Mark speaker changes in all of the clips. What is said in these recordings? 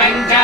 Speaker 1: वञ्च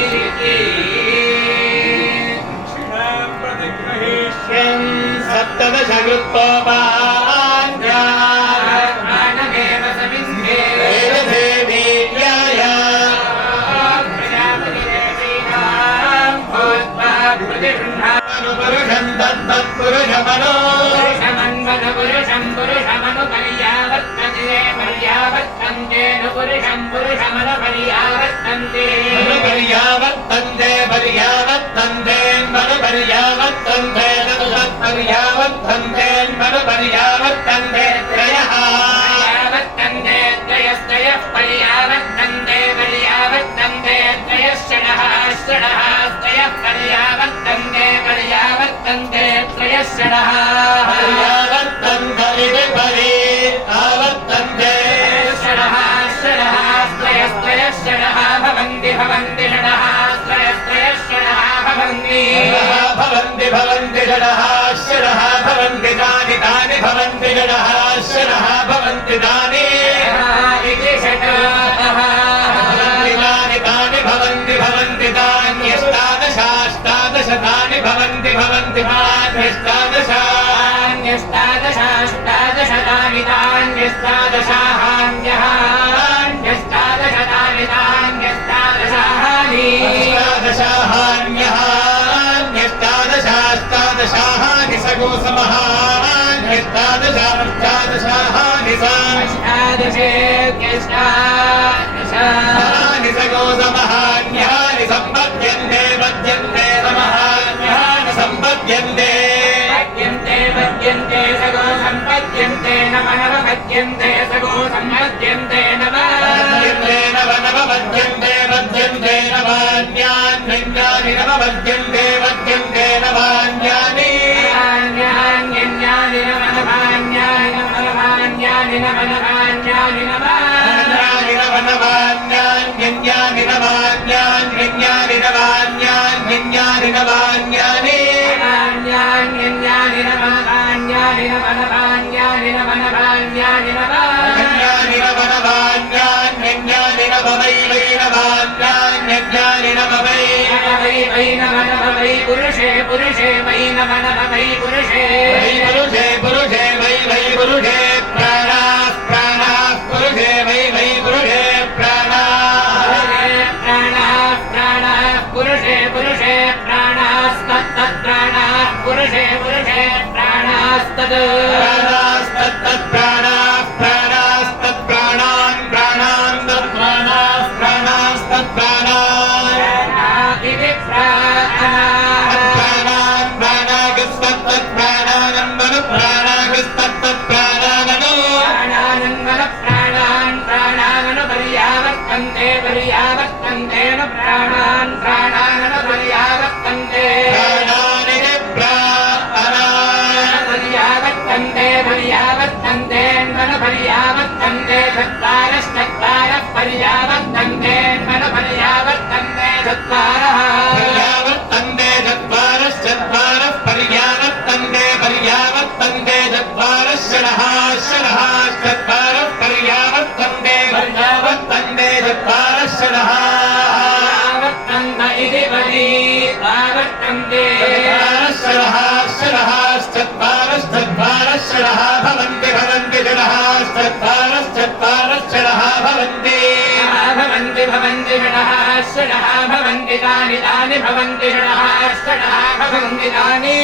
Speaker 1: तद जगुत्तोपा पर्यावर्तन्ते पर्यावर्तन्तेन्मन पर्यावर्तन्ते तत्पर्यावर्तन्तेन्मन पर्यावर्तन्ते त्रयः भवन्ति गणः शनः भवन्ति दाने इति
Speaker 2: षटाः भवन्ति तानि तानि भवन्ति भवन्ति तान्यष्टादशाष्टादश
Speaker 1: तानि भवन्ति भवन्ति तान्यष्टादशान्यष्टादशाष्टादश तानि तान्यष्टादशाहान्यः
Speaker 2: अन्यष्टादश तानि तान्यष्टादशाहानि अष्टादशाहान्यः अन्यष्टादशाष्टादशाहानि सगो समः ष्टादशाष्टादशानि
Speaker 1: साष्टादशेष्टादशानि सगोसमहान्यानि सम्पद्यन्ते पद्यन्ते समहान्यानि सम्पद्यन्ते पद्यन्ते पद्यन्ते सगो
Speaker 2: सम्पद्यन्ते नव नव पद्यन्ते सगो सम्पद्यन्ते नव पद्यन्ते नव नव पद्यन्ते पद्यन्ते
Speaker 1: नवान्यान्यानि नव पद्यन्ते पुरुषे पुरुषे वै नमन वै पुरुषे पुरुषे वै वै पुरुषे
Speaker 2: पर्यावर्तन्ते पर्यावर्तन्ते मन पर्यावर्तन्ते चत्वारश्चत्वारः पर्यावर्तन्ते मन पर्यावर्तन्ते चत्वारः
Speaker 1: पर्यावर्तन्ते चत्वारश्चत्वारः पर्यावर्तन्ते पर्यावर्तन्ते चत्वारः षडः षडः चत्वारः पर्यावर्तन्ते पर्यावर्तन्ते चत्वारः षडः
Speaker 2: आवर्तन्त इति पदी आवर्तन्ते
Speaker 1: चत्वारश्चत्वारः षडः भवन्ति भवन्ति षडः चत्वारश्चत्वारः षडः भवन्ति
Speaker 2: भवन्ति भवन्ति षडः षडः भवन्ति तानि तानि भवन्ति षडः षडः भवन्ति तानि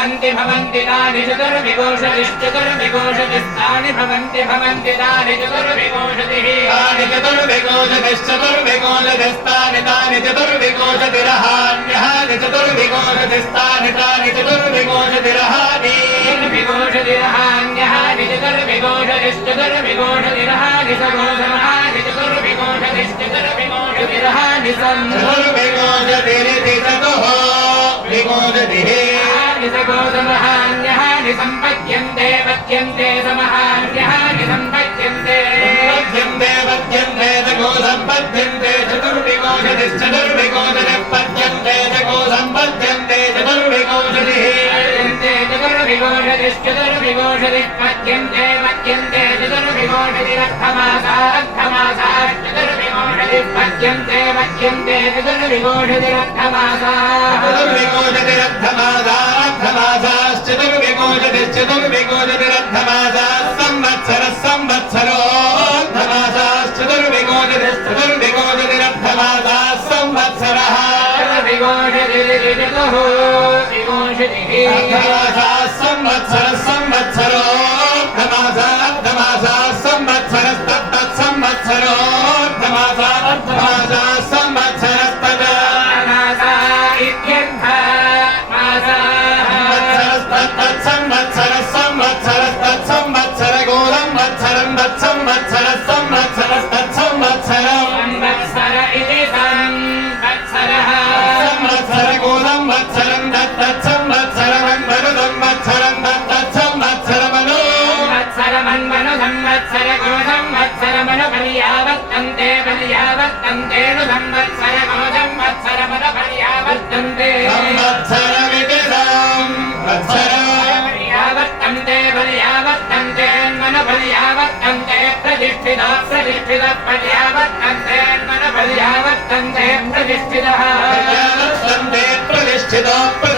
Speaker 2: भवन्ति भवन्ति तानि चतुर्विकोशतिश्चतुर्विकोशतिस्तानि भवन्ति भवन्ति तानि चतुर्विकोशतिः
Speaker 1: तानि चतुर्विकोशतिश्चतुर्विकोशतिस्तानि तानि चतुर्विकोशतिरहान्यहानि चतुर्विकोशतिस्तानि तानि चतुर्विकोशतिरहानि
Speaker 2: चतुर्विकोशतिरहान्यहानि चतुर्विकोशतिश्चतुर्विकोशतिरहानि सगोधमानि चतुर्विकोशतिश्चतुर्विकोशतिरहानि सन्
Speaker 1: चतुर्विकोशतिरिति चतुः विकोशतिः
Speaker 2: निसगोधमहान्यहानि सम्पद्यन्ते पद्यन्ते समहान्यहानि सम्पद्यन्ते
Speaker 1: पद्यन्ते पद्यन्ते जगो सम्पद्यन्ते चतुर्विकोशतिश्चतुर्विकोशतिः पद्यन्ते जगो सम्पद्यन्ते चतुर्विकोशतिः
Speaker 2: पद्यन्ते चतुर्विकोशतिश्चतुर्विकोशतिः पद्यन्ते पद्यन्ते चतुर्विकोशतिरर्थमासार्थमासाः चतुर्विकोशतिः पद्यन्ते पद्यन्ते चतुर्विकोशतिरर्थमासाः
Speaker 1: चतुर्विकोशतिरर्थमासाश्चतुर्विकोशतिश्चतुर्विकोशतिरर्थमासाः संवत्सरः संवत्सरोऽर्थमासाश्चतुर्विकोशतिश्चतुर्विकोशतिरर्थमासाः संवत्सरः
Speaker 2: चतुर्विकोशतिरिचतुः विकोशतिः
Speaker 1: अर्थमासाः संवत्सरः
Speaker 2: प्रतिष्ठितः प्रतिष्ठितो